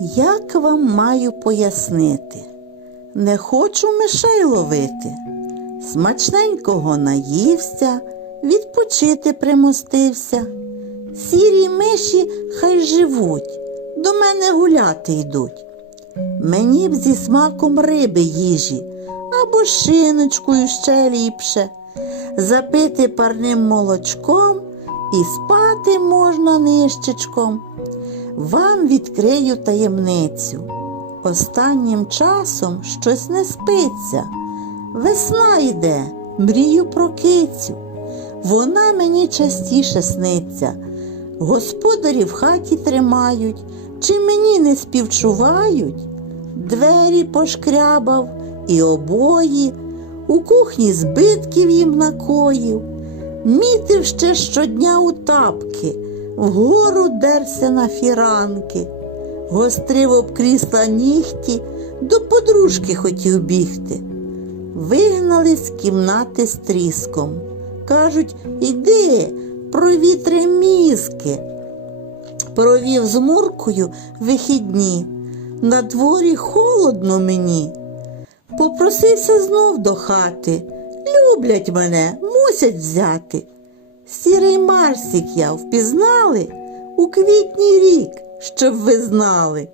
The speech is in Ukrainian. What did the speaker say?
Як вам маю пояснити? Не хочу мишей ловити. Смачненького наївся, відпочити примостився. Сірі миші хай живуть, до мене гуляти йдуть. Мені б зі смаком риби їжі, або шиночкою ще ліпше. Запити парним молочком і спати можна нищечком. Вам відкрию таємницю. Останнім часом щось не спиться. Весна йде, мрію про кицю. Вона мені частіше сниться. Господарі в хаті тримають, чи мені не співчувають? Двері пошкрябав і обої, у кухні збитків їм накоїв. Мітив ще щодня у тапки, вгору дерся на фіранки, гострив об крісла нігті, до подружки хотів бігти. Вигнали з кімнати з тріском. Кажуть, іди, провітри мізки. Провів з Муркою вихідні. На дворі холодно мені. Попросився знов до хати. Люблять мене, мусять взяти. Сірий Марсик я впізнали у квітні рік, щоб ви знали.